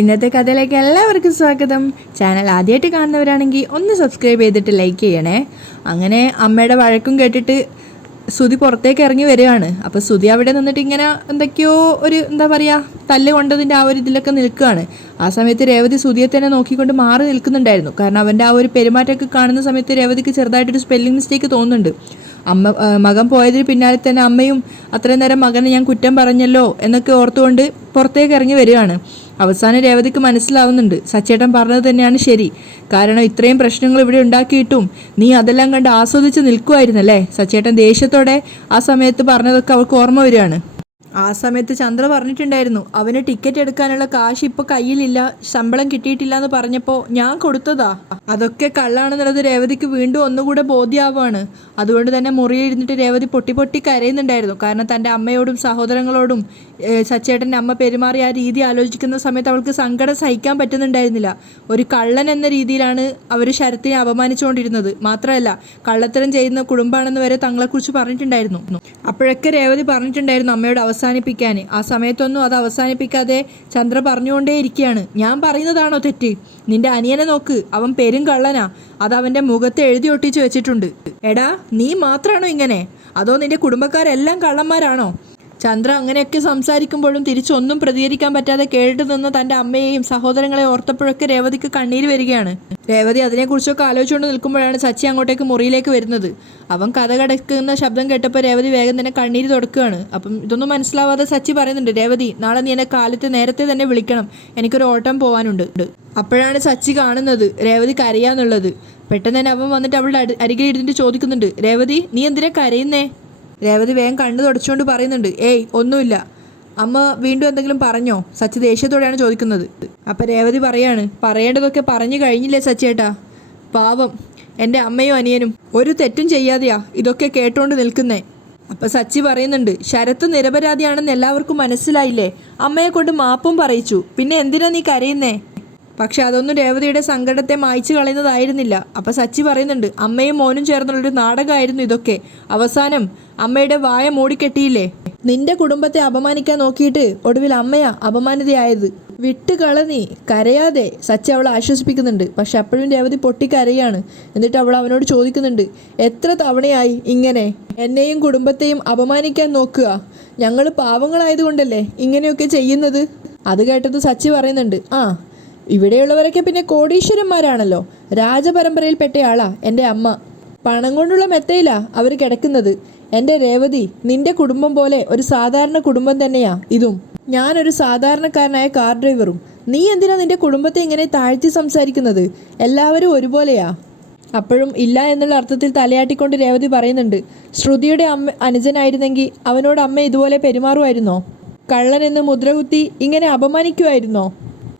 ഇന്നത്തെ കഥയിലേക്ക് എല്ലാവർക്കും സ്വാഗതം. ചാനൽ ആദ്യമായിട്ട് കാണുന്നവരാണെങ്കിൽ ഒന്ന് സബ്സ്ക്രൈബ് ചെയ്തിട്ട് ലൈക്ക് ചെയ്യണേ. അങ്ങനെ അമ്മയുടെ വഴക്കും കേട്ടിട്ട് സുധി പുറത്തേക്ക് ഇറങ്ങി വരികയാണ്. അപ്പോൾ സുധി അവിടെ നിന്നിട്ട് ഇങ്ങനെ എന്തൊക്കെയോ ഒരു എന്താ പറയുക തല്ല് കൊണ്ടതിൻ്റെ ആ ഒരു ഇതിലൊക്കെ നിൽക്കുകയാണ്. ആ സമയത്ത് രേവതി സുധിയെ തന്നെ നോക്കിക്കൊണ്ട് മാറി നിൽക്കുന്നുണ്ടായിരുന്നു. കാരണം അവൻ്റെ ആ ഒരു പെരുമാറ്റമൊക്കെ കാണുന്ന സമയത്ത് രേവതിക്ക് ചെറുതായിട്ടൊരു സ്പെല്ലിംഗ് മിസ്റ്റേക്ക് തോന്നുന്നുണ്ട്. മകൻ പോയതിന് പിന്നാലെ തന്നെ അമ്മയും അത്രയും നേരം മകനെ ഞാൻ കുറ്റം പറഞ്ഞല്ലോ എന്നൊക്കെ ഓർത്തുകൊണ്ട് പുറത്തേക്ക് ഇറങ്ങി വരികയാണ്. അവസാനം രേവതിക്ക് മനസ്സിലാവുന്നുണ്ട് സച്ചേട്ടൻ പറഞ്ഞത് തന്നെയാണ് ശരി. കാരണം ഇത്രയും പ്രശ്നങ്ങൾ ഇവിടെ ഉണ്ടാക്കിയിട്ടും നീ അതെല്ലാം കണ്ട് ആസ്വദിച്ച് നിൽക്കുമായിരുന്നല്ലേ. സച്ചേട്ടൻ ദേഷ്യത്തോടെ ആ സമയത്ത് പറഞ്ഞതൊക്കെ അവൾക്ക് ഓർമ്മ വരികയാണ്. ആ സമയത്ത് ചന്ദ്ര പറഞ്ഞിട്ടുണ്ടായിരുന്നു അവന് ടിക്കറ്റ് എടുക്കാനുള്ള കാശ് ഇപ്പോൾ കയ്യിലില്ല, ശമ്പളം കിട്ടിയിട്ടില്ല എന്ന് പറഞ്ഞപ്പോൾ ഞാൻ കൊടുത്തതാ. അതൊക്കെ കള്ളാണെന്നുള്ളത് രേവതിക്ക് വീണ്ടും ഒന്നുകൂടെ ബോധ്യമാവുകയാണ്. അതുകൊണ്ട് തന്നെ മുറിയിരുന്നിട്ട് രേവതി പൊട്ടി പൊട്ടി കരയുന്നുണ്ടായിരുന്നു. കാരണം തൻ്റെ അമ്മയോടും സഹോദരങ്ങളോടും സച്ചേട്ടൻ്റെ അമ്മ പെരുമാറിയ ആ രീതി ആലോചിക്കുന്ന സമയത്ത് അവൾക്ക് സങ്കടം സഹിക്കാൻ പറ്റുന്നുണ്ടായിരുന്നില്ല. ഒരു കള്ളൻ എന്ന രീതിയിലാണ് അവർ ശരത്തിനെ അപമാനിച്ചുകൊണ്ടിരുന്നത്. മാത്രമല്ല കള്ളത്തരം ചെയ്യുന്ന കുടുംബമാണെന്ന് വരെ തങ്ങളെക്കുറിച്ച് പറഞ്ഞിട്ടുണ്ടായിരുന്നു. അപ്പോഴൊക്കെ രേവതി പറഞ്ഞിട്ടുണ്ടായിരുന്നു അമ്മയോട് അവസാനിപ്പിക്കാൻ. ആ സമയത്തൊന്നും അത് അവസാനിപ്പിക്കാതെ ചന്ദ്ര പറഞ്ഞുകൊണ്ടേ ഇരിക്കുകയാണ്. ഞാൻ പറയുന്നതാണോ തെറ്റ്? നിന്റെ അനിയനെ നോക്ക്, അവൻ പെരും കള്ളനാ. അത് അവൻ്റെ മുഖത്ത് എഴുതി ഒട്ടിച്ച് വെച്ചിട്ടുണ്ട്. എടാ നീ മാത്രമാണോ ഇങ്ങനെ, അതോ നിന്റെ കുടുംബക്കാരെല്ലാം കള്ളന്മാരാണോ? ചന്ദ്ര അങ്ങനെയൊക്കെ സംസാരിക്കുമ്പോഴും തിരിച്ചൊന്നും പ്രതികരിക്കാൻ പറ്റാതെ കേട്ട് നിന്ന തൻ്റെ അമ്മയെയും സഹോദരങ്ങളെ ഓർത്തപ്പോഴൊക്കെ രേവതിക്ക് കണ്ണീര് വരികയാണ്. രേവതി അതിനെക്കുറിച്ചൊക്കെ ആലോചിച്ചുകൊണ്ട് നിൽക്കുമ്പോഴാണ് സച്ചി അങ്ങോട്ടേക്ക് മുറിയിലേക്ക് വരുന്നത്. അവൻ കഥ കടക്കുന്ന ശബ്ദം കേട്ടപ്പോൾ രേവതി വേഗം തന്നെ കണ്ണീര് തുടക്കുകയാണ്. അപ്പം ഇതൊന്നും മനസ്സിലാവാതെ സച്ചി പറയുന്നുണ്ട്, രേവതി നാളെ നീ എന്നെ കാലത്ത് നേരത്തെ തന്നെ വിളിക്കണം, എനിക്കൊരു ഓട്ടം പോകാനുണ്ട്. അപ്പോഴാണ് സച്ചി കാണുന്നത് രേവതി കരയാന്നുള്ളത്. പെട്ടെന്ന് തന്നെ അവൻ വന്നിട്ട് അവളുടെ അരികിൽ ഇരുന്നിട്ട് ചോദിക്കുന്നുണ്ട്, രേവതി നീ എന്തിനാ കരയുന്നേ? രേവതി വേഗം കണ്ണു തുടച്ചുകൊണ്ട് പറയുന്നുണ്ട്, ഏയ് ഒന്നുമില്ല. അമ്മ വീണ്ടും എന്തെങ്കിലും പറഞ്ഞോ? സച്ചി ദേഷ്യത്തോടെയാണ് ചോദിക്കുന്നത്. അപ്പം രേവതി പറയാണ്, പറയേണ്ടതൊക്കെ പറഞ്ഞു കഴിഞ്ഞില്ലേ സച്ചേട്ടാ? പാവം എൻ്റെ അമ്മയും അനിയനും ഒരു തെറ്റും ചെയ്യാതെയാ ഇതൊക്കെ കേട്ടോണ്ട് നിൽക്കുന്നേ. അപ്പം സച്ചി പറയുന്നുണ്ട്, ശരത്ത് നിരപരാധിയാണെന്ന് എല്ലാവർക്കും മനസ്സിലായില്ലേ? അമ്മയെ കൊണ്ട് മാപ്പും പറയിച്ചു, പിന്നെ എന്തിനാ നീ കരയുന്നേ? പക്ഷെ അതൊന്നും രേവതിയുടെ സങ്കടത്തെ മായ്ച്ചു കളയുന്നതായിരുന്നില്ല. അപ്പം സച്ചി പറയുന്നുണ്ട്, അമ്മയും മോനും ചേർന്നുള്ളൊരു നാടകമായിരുന്നു ഇതൊക്കെ. അവസാനം അമ്മയുടെ വായ മൂടിക്കെട്ടിയില്ലേ? നിന്റെ കുടുംബത്തെ അപമാനിക്കാൻ നോക്കിയിട്ട് ഒടുവിൽ അമ്മയാ അപമാനിതയായത്. വിട്ടുകള നീ, കരയാതെ. സച്ചി അവളെ ആശ്വസിപ്പിക്കുന്നുണ്ട്. പക്ഷെ അപ്പോഴും രേവതി പൊട്ടിക്കരയാണ്. എന്നിട്ട് അവൾ അവനോട് ചോദിക്കുന്നുണ്ട്, എത്ര തവണയായി ഇങ്ങനെ എന്നെയും കുടുംബത്തെയും അപമാനിക്കാൻ നോക്കുക? ഞങ്ങൾ പാവങ്ങളായതുകൊണ്ടല്ലേ ഇങ്ങനെയൊക്കെ ചെയ്യുന്നത്? അത് കേട്ടത് സച്ചി പറയുന്നുണ്ട്, ഇവിടെയുള്ളവരൊക്കെ പിന്നെ കോടീശ്വരന്മാരാണല്ലോ. രാജപരമ്പരയിൽപ്പെട്ടയാളാ എൻ്റെ അമ്മ. പണം കൊണ്ടുള്ള മെത്തയിലാ അവർ കിടക്കുന്നത്. എൻ്റെ രേവതി, നിന്റെ കുടുംബം പോലെ ഒരു സാധാരണ കുടുംബം തന്നെയാ ഇതും. ഞാനൊരു സാധാരണക്കാരനായ കാർ ഡ്രൈവറും. നീ എന്തിനാ നിന്റെ കുടുംബത്തെ ഇങ്ങനെ താഴ്ത്തി സംസാരിക്കുന്നത്? എല്ലാവരും ഒരുപോലെയാ. അപ്പോഴും ഇല്ല എന്നുള്ള അർത്ഥത്തിൽ തലയാട്ടിക്കൊണ്ട് രേവതി പറയുന്നുണ്ട്, ശ്രുതിയുടെ അനുജനായിരുന്നെങ്കിൽ അവനോട് അമ്മ ഇതുപോലെ പെരുമാറുമായിരുന്നോ? കള്ളനെന്ന് മുദ്രകുത്തി ഇങ്ങനെ അപമാനിക്കുമായിരുന്നോ?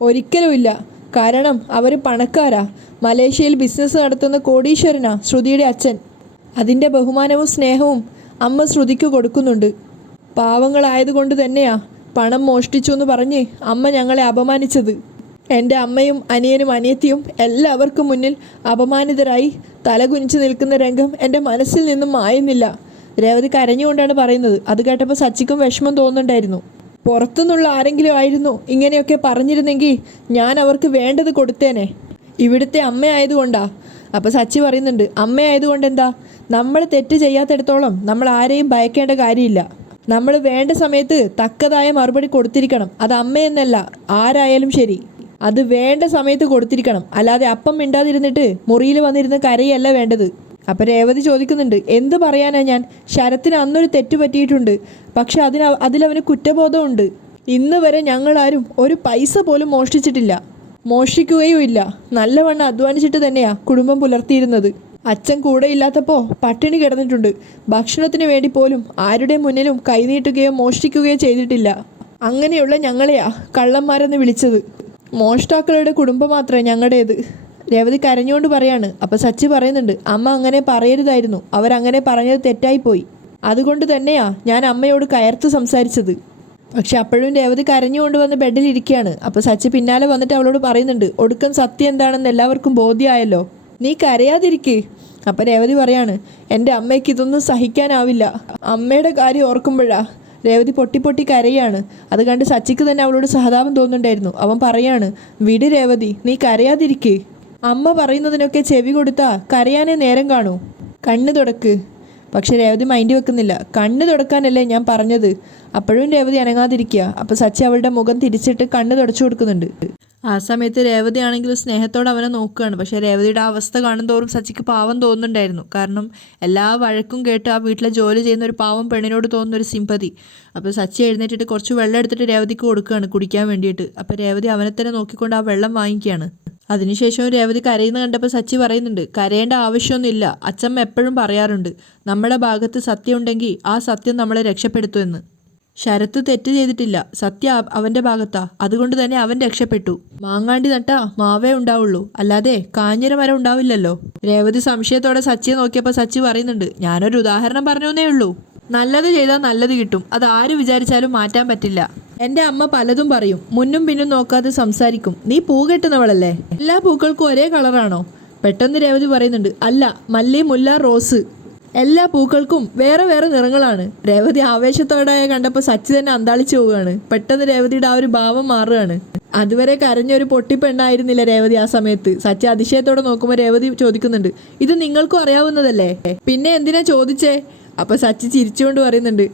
ഒരിക്കലുമില്ല. കാരണം അവർ പണക്കാരാ. മലേഷ്യയിൽ ബിസിനസ് നടത്തുന്ന കോടീശ്വരനാ ശ്രുതിയുടെ അച്ഛൻ. അതിൻ്റെ ബഹുമാനവും സ്നേഹവും അമ്മ ശ്രുതിക്ക് കൊടുക്കുന്നുണ്ട്. പാവങ്ങളായതുകൊണ്ട് തന്നെയാ പണം മോഷ്ടിച്ചു എന്ന് പറഞ്ഞ് അമ്മ ഞങ്ങളെ അപമാനിച്ചത്. എൻ്റെ അമ്മയും അനിയനും അനിയത്തിയും എല്ലാവർക്കും മുന്നിൽ അപമാനിതരായി തലകുനിച്ച് നിൽക്കുന്ന രംഗം എൻ്റെ മനസ്സിൽ നിന്നും മായുന്നില്ല. രേവതി കരഞ്ഞുകൊണ്ടാണ് പറയുന്നത്. അത് കേട്ടപ്പോൾ സച്ചിക്കും വിഷമം തോന്നുന്നുണ്ടായിരുന്നു. പുറത്തുനിന്നുള്ള ആരെങ്കിലും ആയിരുന്നു ഇങ്ങനെയൊക്കെ പറഞ്ഞിരുന്നെങ്കിൽ ഞാൻ അവർക്ക് വേണ്ടത് കൊടുത്തേനെ. ഇവിടുത്തെ അമ്മയായതുകൊണ്ടാ. അപ്പോൾ സച്ചി പറയുന്നുണ്ട്, അമ്മയായതുകൊണ്ട് എന്താ? നമ്മൾ തെറ്റ് ചെയ്യാത്തിടത്തോളം നമ്മൾ ആരെയും ഭയക്കേണ്ട കാര്യമില്ല. നമ്മൾ വേണ്ട സമയത്ത് തക്കതായ മറുപടി കൊടുത്തിരിക്കണം. അത് അമ്മയെന്നല്ല, ആരായാലും ശരി, അത് വേണ്ട സമയത്ത് കൊടുത്തിരിക്കണം. അല്ലാതെ അപ്പം മിണ്ടാതിരുന്നിട്ട് മുറിയിൽ വന്നിരുന്ന് കരയല്ല വേണ്ടത്. അപ്പം രേവതി ചോദിക്കുന്നുണ്ട്, എന്ത് പറയാനാ ഞാൻ? ശരത്തിന് അന്നൊരു തെറ്റ് പറ്റിയിട്ടുണ്ട്. പക്ഷെ അതിലവന് കുറ്റബോധമുണ്ട്. ഇന്ന് വരെ ഞങ്ങളാരും ഒരു പൈസ പോലും മോഷ്ടിച്ചിട്ടില്ല, മോഷ്ടിക്കുകയും ഇല്ല. നല്ലവണ്ണം അധ്വാനിച്ചിട്ട് തന്നെയാ കുടുംബം പുലർത്തിയിരുന്നത്. അച്ഛൻ കൂടെ ഇല്ലാത്തപ്പോൾ പട്ടിണി കിടന്നിട്ടുണ്ട്. ഭക്ഷണത്തിന് വേണ്ടി പോലും ആരുടെ മുന്നിലും കൈനീട്ടുകയോ മോഷ്ടിക്കുകയോ ചെയ്തിട്ടില്ല. അങ്ങനെയുള്ള ഞങ്ങളെയാ കള്ളന്മാരെന്ന് വിളിച്ചത്. മോഷ്ടാക്കളുടെ കുടുംബം മാത്രമേ ഞങ്ങളുടേത്. രേവതി കരഞ്ഞുകൊണ്ട് പറയാണ്. അപ്പോൾ സച്ചി പറയുന്നുണ്ട്, അമ്മ അങ്ങനെ പറയരുതായിരുന്നു. അവരങ്ങനെ പറഞ്ഞത് തെറ്റായിപ്പോയി. അതുകൊണ്ട് തന്നെയാ ഞാൻ അമ്മയോട് കയർത്ത് സംസാരിച്ചത്. പക്ഷെ അപ്പോഴും രേവതി കരഞ്ഞുകൊണ്ട് വന്ന് ബെഡിലിരിക്കുകയാണ്. അപ്പോൾ സച്ചി പിന്നാലെ വന്നിട്ട് അവളോട് പറയുന്നുണ്ട്, ഒടുക്കം സത്യം എന്താണെന്ന് എല്ലാവർക്കും ബോധ്യമായല്ലോ, നീ കരയാതിരിക്കേ. അപ്പോൾ രേവതി പറയാണ്, എൻ്റെ അമ്മയ്ക്ക് ഇതൊന്നും സഹിക്കാനാവില്ല. അമ്മയുടെ കാര്യം ഓർക്കുമ്പോഴാ രേവതി പൊട്ടി പൊട്ടി കരയാണ്. അത് കണ്ട് സച്ചിക്ക് തന്നെ അവളോട് സഹതാപം തോന്നുന്നുണ്ടായിരുന്നു. അവൻ പറയാണ്, വിട് രേവതി, നീ കരയാതിരിക്ക്. അമ്മ പറയുന്നതിനൊക്കെ ചെവി കൊടുത്താ കരയാനേ നേരം കാണൂ. കണ്ണ് തുടക്ക്. പക്ഷെ രേവതി മൈൻഡ് വെക്കുന്നില്ല. കണ്ണ് തുടക്കാനല്ലേ ഞാൻ പറഞ്ഞത്. അപ്പോഴും രേവതി അനങ്ങാതിരിക്കുക. അപ്പോൾ സച്ചി അവളുടെ മുഖം തിരിച്ചിട്ട് കണ്ണ് തുടച്ചു കൊടുക്കുന്നുണ്ട്. ആ സമയത്ത് രേവതി ആണെങ്കിൽ സ്നേഹത്തോടെ അവനെ നോക്കുകയാണ്. പക്ഷേ രേവതിയുടെ അവസ്ഥ കാണുന്തോറും സച്ചിക്ക് പാവം തോന്നുന്നുണ്ടായിരുന്നു. കാരണം എല്ലാ വഴക്കും കേട്ട് ആ വീട്ടിലെ ജോലി ചെയ്യുന്ന ഒരു പാവം പെണ്ണിനോട് തോന്നുന്ന ഒരു സിമ്പതി. അപ്പോൾ സച്ചി എഴുന്നേറ്റിട്ട് കുറച്ച് വെള്ളം എടുത്തിട്ട് രേവതിക്ക് കൊടുക്കുകയാണ് കുടിക്കാൻ വേണ്ടിയിട്ട്. അപ്പോൾ രേവതി അവനെ തന്നെ നോക്കിക്കൊണ്ട് ആ വെള്ളം വാങ്ങിക്കുകയാണ്. അതിനുശേഷവും രേവതി കരയുന്ന കണ്ടപ്പോൾ സച്ചി പറയുന്നുണ്ട്, കരയേണ്ട ആവശ്യമൊന്നുമില്ല. അച്ഛമ്മ എപ്പോഴും പറയാറുണ്ട്, നമ്മുടെ ഭാഗത്ത് സത്യം ഉണ്ടെങ്കിൽ ആ സത്യം നമ്മളെ രക്ഷപ്പെടുത്തുമെന്ന്. ശരത്ത് തെറ്റ് ചെയ്തിട്ടില്ല. സത്യ അവൻ്റെ ഭാഗത്താ. അതുകൊണ്ട് തന്നെ അവൻ രക്ഷപ്പെട്ടു. മാങ്ങാണ്ടി നട്ടാ മാവേ ഉണ്ടാവുള്ളൂ, അല്ലാതെ കാഞ്ഞിര മരം ഉണ്ടാവില്ലല്ലോ. രേവതി സംശയത്തോടെ സച്ചിയെ നോക്കിയപ്പോൾ സച്ചി പറയുന്നുണ്ട്, ഞാനൊരു ഉദാഹരണം പറഞ്ഞേ ഉള്ളൂ. നല്ലത് ചെയ്താൽ നല്ലത് കിട്ടും. അത് ആര് വിചാരിച്ചാലും മാറ്റാൻ പറ്റില്ല. എൻ്റെ അമ്മ പലതും പറയും, മുന്നും പിന്നും നോക്കാതെ സംസാരിക്കും. നീ പൂ കെട്ടുന്നവളല്ലേ? എല്ലാ പൂക്കൾക്കും ഒരേ കളറാണോ? പെട്ടെന്ന് രേവതി പറയുന്നുണ്ട്, അല്ല, മല്ലി, മുല്ല, റോസ്, എല്ലാ പൂക്കൾക്കും വേറെ വേറെ നിറങ്ങളാണ്. രേവതി ആവേശത്തോടെ കണ്ടപ്പോൾ സച്ചി തന്നെ അന്താളിച്ചു പോവുകയാണ്. പെട്ടെന്ന് രേവതിയുടെ ആ ഒരു ഭാവം മാറുകയാണ്. അതുവരെ കരഞ്ഞൊരു പൊട്ടിപ്പെണ്ണായിരുന്നില്ല രേവതി ആ സമയത്ത്. സച്ചി അതിശയത്തോടെ നോക്കുമ്പോൾ രേവതി ചോദിക്കുന്നുണ്ട്, ഇത് നിങ്ങൾക്കും അറിയാവുന്നതല്ലേ? പിന്നെ എന്തിനാ ചോദിച്ചേ? അപ്പോൾ സച്ചി ചിരിച്ചുകൊണ്ട് പറയുന്നുണ്ട്,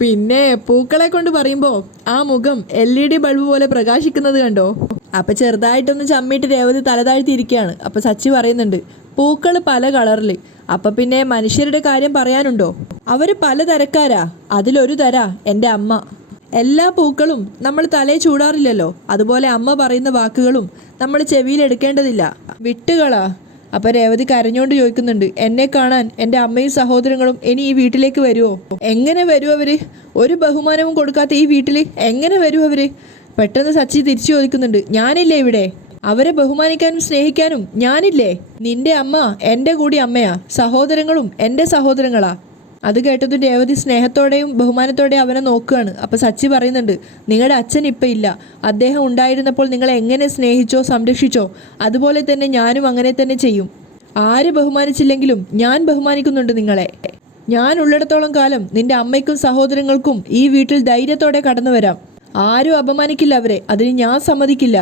പിന്നെ പൂക്കളെ കൊണ്ട് പറയുമ്പോൾ ആ മുഖം LED ബൾബ് പോലെ പ്രകാശിക്കുന്നത് കണ്ടോ? അപ്പം ചെറുതായിട്ടൊന്ന് ചമ്മിയിട്ട് രേവതി തലതാഴ്ത്തിയിരിക്കുകയാണ്. അപ്പം സച്ചി പറയുന്നുണ്ട്, പൂക്കൾ പല കളറിൽ. അപ്പം പിന്നെ മനുഷ്യരുടെ കാര്യം പറയാനുണ്ടോ? അവർ പലതരക്കാരാ. അതിലൊരു തരാ എൻ്റെ അമ്മ. എല്ലാ പൂക്കളും നമ്മൾ തലയെ ചൂടാറില്ലല്ലോ. അതുപോലെ അമ്മ പറയുന്ന വാക്കുകളും നമ്മൾ ചെവിയിൽ എടുക്കേണ്ടതില്ല. വിട്ടുകളാ. അപ്പം രേവതി കരഞ്ഞോണ്ട് ചോദിക്കുന്നുണ്ട്, എന്നെ കാണാൻ എൻ്റെ അമ്മയും സഹോദരങ്ങളും ഇനി ഈ വീട്ടിലേക്ക് വരുമോ? എങ്ങനെ വരും അവര്? ഒരു ബഹുമാനവും കൊടുക്കാത്ത ഈ വീട്ടിൽ എങ്ങനെ വരും അവര്? പെട്ടെന്ന് സച്ചി തിരിച്ചു ചോദിക്കുന്നുണ്ട്, ഞാനില്ലേ ഇവിടെ? അവരെ ബഹുമാനിക്കാനും സ്നേഹിക്കാനും ഞാനില്ലേ? നിന്റെ അമ്മ എൻ്റെ കൂടി അമ്മയാ, സഹോദരങ്ങളും എൻ്റെ സഹോദരങ്ങളാ. അത് കേട്ടതും രേവതി സ്നേഹത്തോടെയും ബഹുമാനത്തോടെയും അവനെ നോക്കുകയാണ്. അപ്പോൾ സച്ചി പറയുന്നുണ്ട്, നിങ്ങളുടെ അച്ഛൻ ഇപ്പം ഇല്ല. അദ്ദേഹം ഉണ്ടായിരുന്നപ്പോൾ നിങ്ങളെ എങ്ങനെ സ്നേഹിച്ചോ സംരക്ഷിച്ചോ അതുപോലെ തന്നെ ഞാനും അങ്ങനെ തന്നെ ചെയ്യും. ആര് ബഹുമാനിച്ചില്ലെങ്കിലും ഞാൻ ബഹുമാനിക്കുന്നുണ്ട് നിങ്ങളെ. ഞാൻ ഉള്ളിടത്തോളം കാലം നിന്റെ അമ്മയ്ക്കും സഹോദരങ്ങൾക്കും ഈ വീട്ടിൽ ധൈര്യത്തോടെ കടന്നു വരാം. ആരും അപമാനിക്കില്ല അവരെ. അതിന് ഞാൻ സമ്മതിക്കില്ല.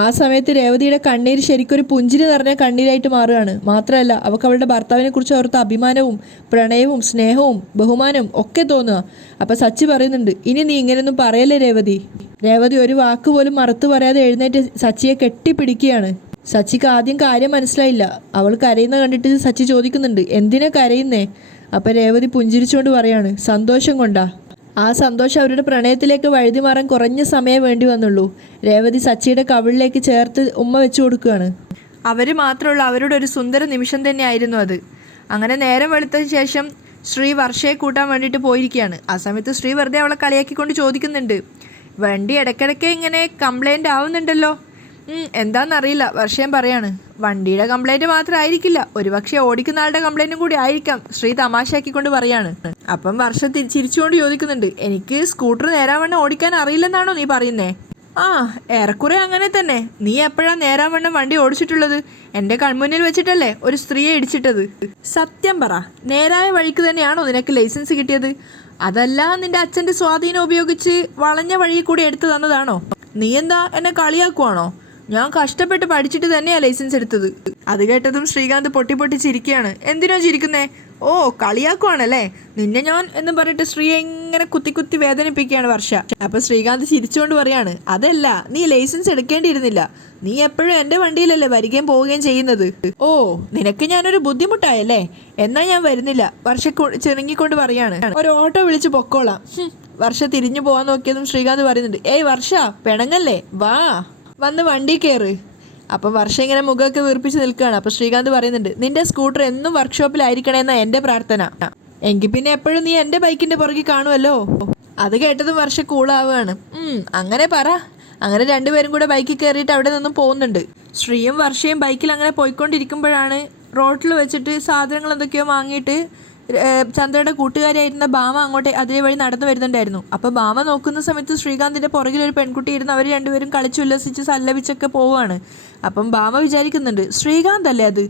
ആ സമയത്ത് രേവതിയുടെ കണ്ണീര് ശരിക്കൊരു പുഞ്ചിരി നിറഞ്ഞ കണ്ണീരായിട്ട് മാറുകയാണ്. മാത്രമല്ല അവൾക്ക് അവളുടെ ഭർത്താവിനെ കുറിച്ച് ഓർത്ത അഭിമാനവും പ്രണയവും സ്നേഹവും ബഹുമാനവും ഒക്കെ തോന്നുക. അപ്പം സച്ചി പറയുന്നുണ്ട്, ഇനി നീ ഇങ്ങനെയൊന്നും പറയല്ലേ രേവതി. രേവതി ഒരു വാക്ക് പോലും മറുത്തു പറയാതെ എഴുന്നേറ്റ് സച്ചിയെ കെട്ടിപ്പിടിക്കുകയാണ്. സച്ചിക്ക് ആദ്യം കാര്യം മനസ്സിലായില്ല. അവൾ കരയുന്ന കണ്ടിട്ട് സച്ചി ചോദിക്കുന്നുണ്ട്, എന്തിനാ കരയുന്നേ? അപ്പം രേവതി പുഞ്ചിരിച്ചുകൊണ്ട് പറയാണ്, സന്തോഷം കൊണ്ടാ. ആ സന്തോഷം അവരുടെ പ്രണയത്തിലേക്ക് വഴുതി മാറാൻ കുറഞ്ഞ സമയം വേണ്ടി വന്നുള്ളൂ. രേവതി സച്ചിയുടെ കവിളിലേക്ക് ചേർത്ത് ഉമ്മ വെച്ചു കൊടുക്കുകയാണ്. അവർ മാത്രമുള്ള അവരുടെ ഒരു സുന്ദര നിമിഷം തന്നെയായിരുന്നു അത്. അങ്ങനെ നേരം വെളുത്തതിന് ശേഷം ശ്രീ വർഷയെ കൂട്ടാൻ വേണ്ടിയിട്ട് പോയിരിക്കുകയാണ്. ആ സമയത്ത് ശ്രീ വെറുതെ അവളെ കളിയാക്കിക്കൊണ്ട് ചോദിക്കുന്നുണ്ട്, വണ്ടി ഇടയ്ക്കിടയ്ക്ക് ഇങ്ങനെ കംപ്ലൈൻ്റ് ആവുന്നുണ്ടല്ലോ, എന്താണെന്നറിയില്ല. വർഷയും പറയാണ്, വണ്ടിയുടെ കംപ്ലൈൻറ്റ് മാത്രമായിരിക്കില്ല, ഒരുപക്ഷെ ഓടിക്കുന്ന ആളുടെ കംപ്ലൈൻറ്റും കൂടി ആയിരിക്കാം. ശ്രീ തമാശയാക്കിക്കൊണ്ട് പറയാണ്. അപ്പം വർഷ ചിരിച്ചുകൊണ്ട് ചോദിക്കുന്നുണ്ട്, എനിക്ക് സ്കൂട്ടർ നേരാവണ്ണം ഓടിക്കാൻ അറിയില്ലെന്നാണോ നീ പറയുന്നേ? ആ, ഏറെക്കുറെ അങ്ങനെ തന്നെ. നീ എപ്പോഴാണ് നേരാവണ്ണം വണ്ടി ഓടിച്ചിട്ടുള്ളത്? എൻ്റെ കൺമുന്നിൽ വെച്ചിട്ടല്ലേ ഒരു സ്ത്രീയെ ഇടിച്ചിട്ടത്. സത്യം പറ, നേരായ വഴിക്ക് തന്നെയാണോ നിനക്ക് ലൈസൻസ് കിട്ടിയത്? അതല്ല നിന്റെ അച്ഛൻ്റെ സ്വാധീനം ഉപയോഗിച്ച് വളഞ്ഞ വഴി കൂടി എടുത്തു തന്നതാണോ? നീ എന്താ എന്നെ കളിയാക്കുവാണോ? ഞാൻ കഷ്ടപ്പെട്ട് പഠിച്ചിട്ട് തന്നെയാണ് ലൈസൻസ് എടുത്തത്. അത് കേട്ടതും ശ്രീകാന്ത് പൊട്ടി പൊട്ടി ചിരിക്കുകയാണ്. എന്തിനാ ചിരിക്കുന്നേ? ഓ, കളിയാക്കുവാണല്ലേ? നിന്നെ ഞാൻ എന്ന് പറഞ്ഞിട്ട് ശ്രീയെ ഇങ്ങനെ കുത്തി കുത്തി വേദനിപ്പിക്കുകയാണ് വർഷ. അപ്പം ശ്രീകാന്ത് ചിരിച്ചുകൊണ്ട് പറയാണ്, അതല്ല, നീ ലൈസൻസ് എടുക്കേണ്ടിയിരുന്നില്ല. നീ എപ്പോഴും എൻ്റെ വണ്ടിയിലല്ലേ വരികയും പോവുകയും ചെയ്യുന്നത്. ഓ, നിനക്ക് ഞാനൊരു ബുദ്ധിമുട്ടായല്ലേ? എന്നാൽ ഞാൻ വരുന്നില്ല. വർഷ ചെറുങ്ങിക്കൊണ്ട് പറയാണ്, ഒരു ഓട്ടോ വിളിച്ച് പൊക്കോളാം. വർഷ തിരിഞ്ഞു പോകാൻ നോക്കിയതും ശ്രീകാന്ത് പറയുന്നുണ്ട്, ഏയ് വർഷ, പിണങ്ങല്ലേ, വാ, വന്ന് വണ്ടി കയറ്. അപ്പം വർഷ ഇങ്ങനെ മുഖമൊക്കെ വീർപ്പിച്ച് നിൽക്കുകയാണ്. അപ്പം ശ്രീകാന്ത് പറയുന്നുണ്ട്, നിന്റെ സ്കൂട്ടർ എന്നും വർക്ക്ഷോപ്പിലായിരിക്കണമെന്നാണ് എൻ്റെ പ്രാർത്ഥന. എങ്കിൽ പിന്നെ എപ്പോഴും നീ എൻ്റെ ബൈക്കിൻ്റെ പുറകെ കാണുമല്ലോ. അത് കേട്ടതും വർഷ കൂളാവുകയാണ്. അങ്ങനെ പറ. അങ്ങനെ രണ്ടുപേരും കൂടെ ബൈക്കിൽ കയറിയിട്ട് അവിടെ നിന്നും പോകുന്നുണ്ട്. ശ്രീയും വർഷയും ബൈക്കിൽ അങ്ങനെ പോയിക്കൊണ്ടിരിക്കുമ്പോഴാണ് റോട്ടിൽ വെച്ചിട്ട് സാധനങ്ങൾ എന്തൊക്കെയോ വാങ്ങിയിട്ട് ചന്ദ്രയുടെ കൂട്ടുകാരായിരുന്ന ഭാമ അങ്ങോട്ട് അതേ വഴി നടന്നു വരുന്നുണ്ടായിരുന്നു. അപ്പോൾ ഭാമ നോക്കുന്ന സമയത്ത് ശ്രീകാന്തിൻ്റെ പുറകിൽ ഒരു പെൺകുട്ടി ഇരുന്ന് അവർ രണ്ടുപേരും കളിച്ചുല്ലസിച്ച് സല്ലപിച്ചൊക്കെ പോവുകയാണ്. അപ്പം ഭാമ വിചാരിക്കുന്നുണ്ട്, ശ്രീകാന്ത് അല്ലേ അത്,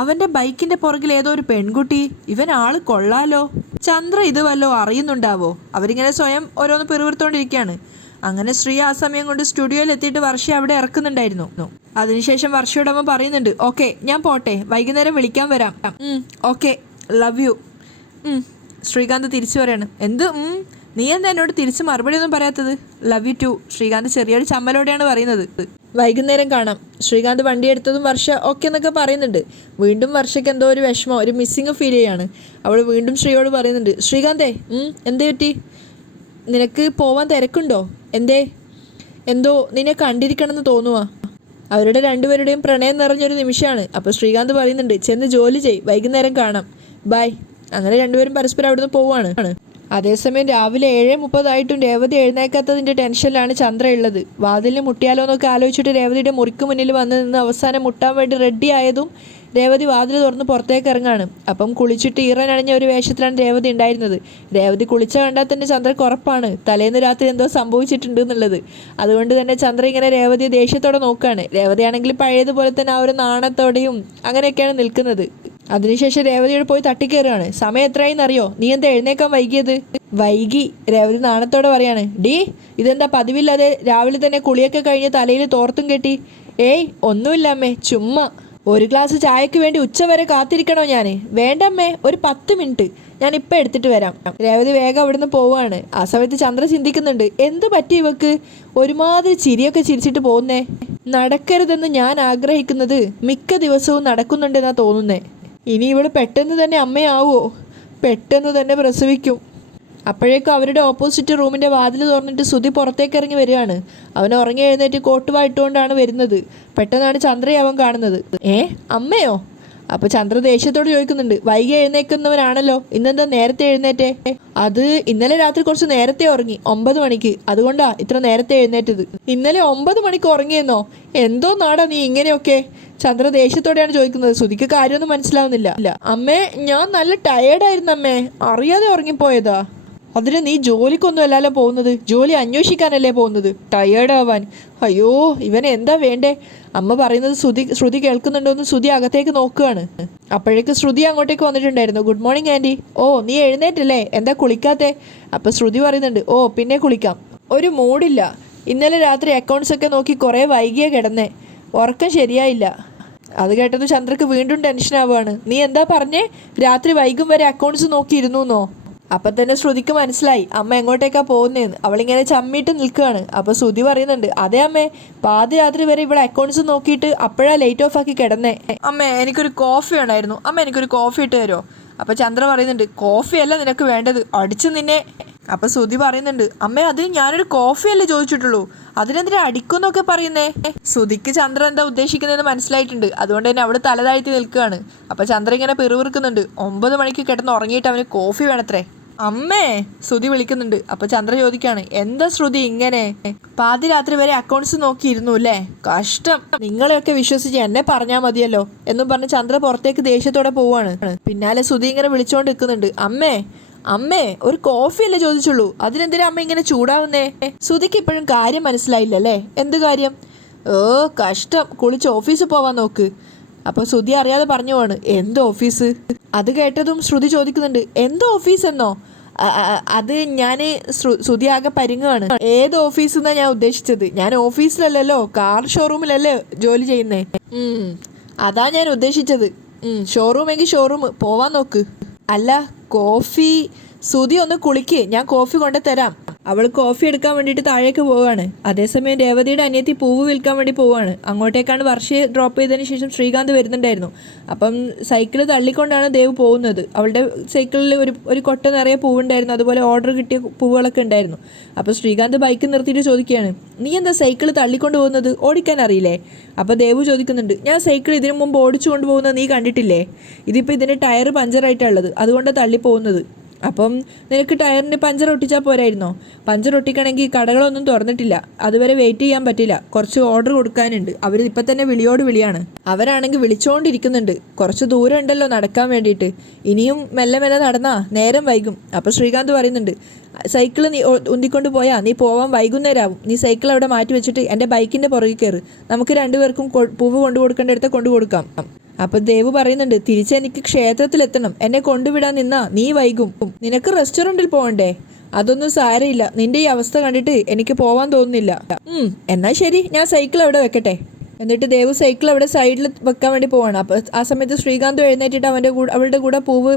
അവൻ്റെ ബൈക്കിൻ്റെ പുറകിൽ ഏതോ ഒരു പെൺകുട്ടി, ഇവൻ ആള് കൊള്ളാലോ, ചന്ദ്ര ഇത് വല്ലോ അറിയുന്നുണ്ടാവോ? അവരിങ്ങനെ സ്വയം ഓരോന്ന് പിറുവിറുത്തോണ്ടിരിക്കുകയാണ്. അങ്ങനെ ശ്രീ ആ സമയം കൊണ്ട് സ്റ്റുഡിയോയിൽ എത്തിയിട്ട് വർഷ അവിടെ ഇറക്കുന്നുണ്ടായിരുന്നു. അതിനുശേഷം വർഷയോടമ്മ പറയുന്നുണ്ട്, ഓക്കെ ഞാൻ പോട്ടെ, വൈകുന്നേരം വിളിക്കാൻ വരാം. Okay, love you. ശ്രീകാന്ത് തിരിച്ചു പറയാണ്. എന്ത് നീ എന്താ എന്നോട് തിരിച്ച് മറുപടി ഒന്നും പറയാത്തത്? Love you to. ശ്രീകാന്ത് ചെറിയൊരു ചമ്മലോടെയാണ് പറയുന്നത്. വൈകുന്നേരം കാണാം. ശ്രീകാന്ത് വണ്ടി എടുത്തതും വർഷ ഓക്കെ എന്നൊക്കെ പറയുന്നുണ്ട്. വീണ്ടും വർഷയ്ക്ക് എന്തോ ഒരു വിഷമം, ഒരു മിസ്സിങ് ഫീൽ ചെയ്യാണ്. അവൾ വീണ്ടും ശ്രീയോട് പറയുന്നുണ്ട്, ശ്രീകാന്തേ എന്തേ പറ്റി? നിനക്ക് പോവാൻ തിരക്കുണ്ടോ? എന്തോ നിന്നെ കണ്ടിരിക്കണമെന്ന് തോന്നുവാ. അവരുടെ രണ്ടുപേരുടെയും പ്രണയം നിറഞ്ഞൊരു നിമിഷമാണ്. അപ്പോൾ ശ്രീകാന്ത് പറയുന്നുണ്ട്, ചെന്ന് ജോലി ചെയ്, വൈകുന്നേരം കാണാം, ബൈ. അങ്ങനെ രണ്ടുപേരും പരസ്പരം അവിടുന്ന് പോവാണ്. അതേസമയം രാവിലെ 7:30 രേവതി എഴുന്നേക്കാത്തതിൻ്റെ ടെൻഷനിലാണ് ചന്ദ്ര ഉള്ളത്. വാതിലിന് മുട്ടിയാലോ എന്നൊക്കെ ആലോചിച്ചിട്ട് രേവതിയുടെ മുറിക്ക് മുന്നിൽ വന്ന് നിന്ന് അവസാനം മുട്ടാൻ വേണ്ടി റെഡി ആയതും രേവതി വാതിൽ തുറന്ന് പുറത്തേക്ക് ഇറങ്ങാണ്. അപ്പം കുളിച്ചിട്ട് ഈറനണിഞ്ഞ ഒരു വേഷത്തിലാണ് രേവതി ഉണ്ടായിരുന്നത്. രേവതി കുളിച്ച കണ്ടാൽ തന്നെ ചന്ദ്രക്ക് ഉറപ്പാണ് തലേന്ന് രാത്രി എന്തോ സംഭവിച്ചിട്ടുണ്ട് എന്നുള്ളത്. അതുകൊണ്ട് തന്നെ ചന്ദ്ര ഇങ്ങനെ രേവതിയെ ദേഷ്യത്തോടെ നോക്കുകയാണ്. രേവതിയാണെങ്കിൽ പഴയതുപോലെ തന്നെ ആ ഒരു നാണത്തോടെയും അങ്ങനെയൊക്കെയാണ് നിൽക്കുന്നത്. അതിനുശേഷം രേവതിയോട് പോയി തട്ടിക്കയറുകയാണ്. സമയം എത്രയായിന്നറിയോ? നീ എന്താ എഴുന്നേക്കാൻ വൈകിയത്? വൈകി. രേവതി നാണത്തോടെ പറയാണ്. ഡീ, ഇതെന്താ പതിവില്ലാതെ രാവിലെ തന്നെ കുളിയൊക്കെ കഴിഞ്ഞ് തലയിൽ തോർത്തും കെട്ടി? ഏയ് ഒന്നുമില്ല അമ്മേ, ചുമ്മാ. ഒരു ഗ്ലാസ് ചായക്ക് വേണ്ടി ഉച്ചവരെ കാത്തിരിക്കണോ ഞാൻ? വേണ്ടമ്മേ, ഒരു 10 മിനിറ്റ്, ഞാൻ ഇപ്പം എടുത്തിട്ട് വരാം. രേവതി വേഗം അവിടുന്ന് പോവുകയാണ്. ആ സമയത്ത് ചന്ദ്ര ചിന്തിക്കുന്നുണ്ട്, എന്ത് പറ്റി ഇവക്ക്? ഒരുമാതിരി ചിരിയൊക്കെ ചിരിച്ചിട്ട് പോകുന്നേ. നടക്കരുതെന്ന് ഞാൻ ആഗ്രഹിക്കുന്നത് മിക്ക ദിവസവും നടക്കുന്നുണ്ടെന്നാ തോന്നുന്നേ. ഇനി ഇവൾ പെട്ടെന്ന് തന്നെ അമ്മയാവോ? പെട്ടെന്ന് തന്നെ പ്രസവിക്കും. അപ്പോഴേക്കും അവരുടെ ഓപ്പോസിറ്റ് റൂമിൻ്റെ വാതിൽ തുറന്നിട്ട് സുധി പുറത്തേക്ക് ഇറങ്ങി വരികയാണ്. അവൻ ഉറങ്ങി എഴുന്നേറ്റ് കോട്ടുവായിട്ടുകൊണ്ടാണ് വരുന്നത്. പെട്ടെന്നാണ് ചന്ദ്രയെ അവൻ കാണുന്നത്. അമ്മയോ? അപ്പോൾ ചന്ദ്ര ദേഷ്യത്തോട് ചോദിക്കുന്നുണ്ട്, വൈകി എഴുന്നേക്കുന്നവനാണല്ലോ, ഇന്നെന്താ നേരത്തെ എഴുന്നേറ്റേ? അത് ഇന്നലെ രാത്രി കുറച്ച് നേരത്തെ ഉറങ്ങി, 9 മണിക്ക്, അതുകൊണ്ടാ ഇത്ര നേരത്തെ എഴുന്നേറ്റത്. ഇന്നലെ 9 മണിക്ക് ഉറങ്ങിയെന്നോ? എന്തോ നാടാ നീ ഇങ്ങനെയൊക്കെ? ചന്ദ്ര ദേഷ്യത്തോടെയാണ് ചോദിക്കുന്നത്. സുധിക്ക് കാര്യമൊന്നും മനസ്സിലാവുന്നില്ല. അമ്മേ, ഞാൻ നല്ല ടയേർഡായിരുന്നു അമ്മേ, അറിയാതെ ഉറങ്ങിപ്പോയതാ. അതിന് നീ ജോലിക്കൊന്നും അല്ലല്ലോ പോകുന്നത്, ജോലി അന്വേഷിക്കാനല്ലേ പോകുന്നത്, ടയേർഡാവാൻ. അയ്യോ, ഇവൻ എന്താ വേണ്ടേ? അമ്മ പറയുന്നത് ശ്രുതി കേൾക്കുന്നുണ്ടോ എന്ന് ശ്രുതി അകത്തേക്ക് നോക്കുകയാണ്. അപ്പോഴേക്ക് ശ്രുതി അങ്ങോട്ടേക്ക് വന്നിട്ടുണ്ടായിരുന്നു. Good morning anti. ഓ, നീ എഴുന്നേറ്റല്ലേ, എന്താ കുളിക്കാത്തേ? അപ്പോൾ ശ്രുതി പറയുന്നുണ്ട്, ഓ പിന്നെ കുളിക്കാം, ഒരു മൂഡില്ല. ഇന്നലെ രാത്രി അക്കൗണ്ട്സ് ഒക്കെ നോക്കി കുറേ വൈകിയേ കിടന്നേ, ഉറക്കം ശരിയായില്ല. അത് കേട്ടത് ചന്ദ്രക്ക് വീണ്ടും ടെൻഷൻ ആവുകയാണ്. നീ എന്താ പറഞ്ഞേ? രാത്രി വൈകും വരെ അക്കൗണ്ട്സ് നോക്കിയിരുന്നോ? അപ്പം തന്നെ ശ്രുതിക്ക് മനസ്സിലായി അമ്മ എങ്ങോട്ടേക്കാ പോകുന്നതെന്ന്. അവളിങ്ങനെ ചമ്മിയിട്ട് നിൽക്കുകയാണ്. അപ്പോൾ ശ്രുതി പറയുന്നുണ്ട്, അതെ അമ്മേ, പാതി രാത്രി വരെ ഇവിടെ അക്കൗണ്ട്സ് നോക്കിയിട്ട് അപ്പോഴാണ് ലൈറ്റ് ഓഫ് ആക്കി കിടന്നേ. അമ്മേ, എനിക്കൊരു കോഫി വേണമായിരുന്നു, അമ്മ എനിക്കൊരു കോഫി ഇട്ട് തരുമോ? അപ്പോൾ ചന്ദ്ര പറയുന്നുണ്ട്, കോഫിയല്ല നിനക്ക് വേണ്ടത്, അടിച്ച് നിന്നെ. അപ്പോൾ ശ്രുതി പറയുന്നുണ്ട്, അമ്മേ അത് ഞാനൊരു കോഫിയല്ലേ ചോദിച്ചിട്ടുള്ളൂ, അതിനെന്തിനാ അടിക്കുന്നൊക്കെ പറയുന്നേ? ശ്രുതിക്ക് ചന്ദ്ര എന്താ ഉദ്ദേശിക്കുന്നതെന്ന് മനസ്സിലായിട്ടുണ്ട്. അതുകൊണ്ട് തന്നെ അവൾ തലതാഴ്ത്തി നിൽക്കുകയാണ്. അപ്പോൾ ചന്ദ്ര ഇങ്ങനെ പിറുപിറുക്കുന്നുണ്ട്. 9 മണിക്ക് കിടന്ന് ഉറങ്ങിയിട്ട് അവന് കോഫി വേണത്രേ. അമ്മേ, ശ്രുതി വിളിക്കുന്നുണ്ട്. അപ്പോൾ ചന്ദ്ര ചോദിക്കുകയാണ്, എന്താ ശ്രുതി ഇങ്ങനെ? പാതി രാത്രി വരെ അക്കൗണ്ട്സ് നോക്കിയിരുന്നു അല്ലേ? കഷ്ടം, നിങ്ങളെയൊക്കെ വിശ്വസിച്ച് എന്നെ പറഞ്ഞാൽ മതിയല്ലോ എന്നും പറഞ്ഞ് ചന്ദ്ര പുറത്തേക്ക് ദേഷ്യത്തോടെ പോവാണ്. പിന്നാലെ ശ്രുതി ഇങ്ങനെ വിളിച്ചുകൊണ്ട് നിൽക്കുന്നുണ്ട്. അമ്മേ, ഒരു കോഫി അല്ലേ ചോദിച്ചുള്ളൂ, അതിനെന്തിനാ അമ്മ ഇങ്ങനെ ചൂടാവുന്നേ? ശ്രുതിക്ക് ഇപ്പോഴും കാര്യം മനസ്സിലായില്ലല്ലേ? എന്ത് കാര്യം? ഓ കഷ്ടം, കുളിച്ച് ഓഫീസിൽ പോവാൻ നോക്ക്. അപ്പോൾ ശ്രുതി അറിയാതെ പറഞ്ഞു പോവാണ്, എന്ത് ഓഫീസ്? അത് കേട്ടതും ശ്രുതി ചോദിക്കുന്നുണ്ട്, എന്ത് ഓഫീസ് എന്നോ? അത് ഞാൻ ശ്രുതി ആകെ പരിങ്ങുകയാണ്. ഏത് ഓഫീസ് എന്നാണ് ഞാൻ ഉദ്ദേശിച്ചത്? ഞാൻ ഓഫീസിലല്ലല്ലോ, കാർ ഷോറൂമിലല്ലേ ജോലി ചെയ്യുന്നേ. അതാ ഞാൻ ഉദ്ദേശിച്ചത്. ഷോറൂം എങ്കിൽ ഷോറൂം, പോവാൻ നോക്ക്. അല്ല, കോഫി. ശ്രുതി ഒന്ന് കുളിക്ക്, ഞാൻ കോഫി കൊണ്ട് തരാം. അവൾ കോഫി എടുക്കാൻ വേണ്ടിയിട്ട് താഴേക്ക് പോവുകയാണ്. അതേസമയം രേവതിയുടെ അനിയത്തി പൂവ് വിൽക്കാൻ വേണ്ടി പോവുകയാണ്. അങ്ങോട്ടേക്കാണ് വർഷയെ ഡ്രോപ്പ് ചെയ്തതിന് ശേഷം ശ്രീകാന്ത് വരുന്നുണ്ടായിരുന്നു. അപ്പം സൈക്കിള് തള്ളിക്കൊണ്ടാണ് ദേവ് പോകുന്നത്. അവളുടെ സൈക്കിളിൽ ഒരു കൊട്ട നിറയെ പൂവുണ്ടായിരുന്നു, അതുപോലെ ഓർഡർ കിട്ടിയ പൂവുകളൊക്കെ ഉണ്ടായിരുന്നു. അപ്പോൾ ശ്രീകാന്ത് ബൈക്ക് നിർത്തിയിട്ട് ചോദിക്കുകയാണ്, നീ എന്താ സൈക്കിള് തള്ളിക്കൊണ്ട് പോകുന്നത്, ഓടിക്കാൻ അറിയില്ലേ? അപ്പോൾ ദേവ് ചോദിക്കുന്നുണ്ട്, ഞാൻ സൈക്കിൾ ഇതിനു മുമ്പ് ഓടിച്ചു കൊണ്ടുപോകുന്നത് നീ കണ്ടിട്ടില്ലേ? ഇതിപ്പോൾ ഇതിൻ്റെ ടയർ പഞ്ചറായിട്ടുള്ളത്, അതുകൊണ്ടാണ് തള്ളിപ്പോകുന്നത്. അപ്പം നിനക്ക് ടയറിന് പഞ്ചർ ഒട്ടിച്ചാൽ പോരായിരുന്നോ? പഞ്ചർ ഒട്ടിക്കണമെങ്കിൽ കടകളൊന്നും തുറന്നിട്ടില്ല, അതുവരെ വെയിറ്റ് ചെയ്യാൻ പറ്റില്ല. കുറച്ച് ഓർഡർ കൊടുക്കാനുണ്ട്. അവർ ഇപ്പം തന്നെ വിളിയോട് വിളിയാണ്. അവരാണെങ്കിൽ വിളിച്ചുകൊണ്ടിരിക്കുന്നുണ്ട്. കുറച്ച് ദൂരം ഉണ്ടല്ലോ നടക്കാൻ വേണ്ടിയിട്ട്. ഇനിയും മെല്ലെ മെല്ലെ നടന്നാ നേരം വൈകും. അപ്പോൾ ശ്രീകാന്ത് പറയുന്നുണ്ട്, സൈക്കിൾ നീ ഉന്തിക്കൊണ്ട് പോയാൽ നീ പോവാൻ വൈകുന്നേരമാവും. നീ സൈക്കിൾ അവിടെ മാറ്റി വെച്ചിട്ട് എൻ്റെ ബൈക്കിൻ്റെ പുറകിൽ കയറ്. നമുക്ക് രണ്ടുപേർക്കും പൂവ് കൊണ്ടു കൊടുക്കേണ്ടടുത്ത് കൊണ്ടു കൊടുക്കാം. അപ്പൊ ദേവ് പറയുന്നുണ്ട്, തിരിച്ചെനിക്ക് ക്ഷേത്രത്തിലെത്തണം. എന്നെ കൊണ്ടുവിടാൻ നിന്നാ നീ വൈകും. നിനക്ക് റെസ്റ്റോറൻറ്റിൽ പോകണ്ടേ? അതൊന്നും സാരമില്ല. നിന്റെ ഈ അവസ്ഥ കണ്ടിട്ട് എനിക്ക് പോവാൻ തോന്നുന്നില്ല. എന്നാ ശരി, ഞാൻ സൈക്കിൾ അവിടെ വെക്കട്ടെ. എന്നിട്ട് ദേവ് സൈക്കിൾ അവിടെ സൈഡിൽ വെക്കാൻ വേണ്ടി പോവാണ്. അപ്പോൾ ആ സമയത്ത് ശ്രീകാന്ത് എഴുന്നേറ്റിട്ട് അവളുടെ കൂടെ പൂവ്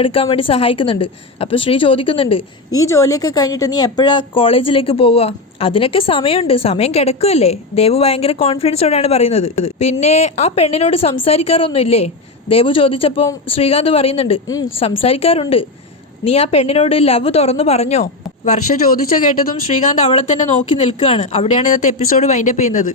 എടുക്കാൻ വേണ്ടി സഹായിക്കുന്നുണ്ട്. അപ്പോൾ ശ്രീ ചോദിക്കുന്നുണ്ട്, ഈ ജോലിയൊക്കെ കഴിഞ്ഞിട്ട് നീ എപ്പോഴാണ് കോളേജിലേക്ക് പോവുക? അതിനൊക്കെ സമയമുണ്ട്, സമയം കിടക്കുമല്ലേ? ദേവ് ഭയങ്കര കോൺഫിഡൻസോടെയാണ് പറയുന്നത്. പിന്നെ ആ പെണ്ണിനോട് സംസാരിക്കാറൊന്നുമില്ലേ? ദേവ് ചോദിച്ചപ്പോൾ ശ്രീകാന്ത് പറയുന്നുണ്ട്, സംസാരിക്കാറുണ്ട്. നീ ആ പെണ്ണിനോട് ലവ് തുറന്നു പറഞ്ഞോ? വർഷ ചോദിച്ച കേട്ടതും ശ്രീകാന്ത് അവളെ തന്നെ നോക്കി നിൽക്കുകയാണ്. അവിടെയാണ് ഇന്നത്തെ എപ്പിസോഡ് വൈൻഡപ്പ് ചെയ്യുന്നത്.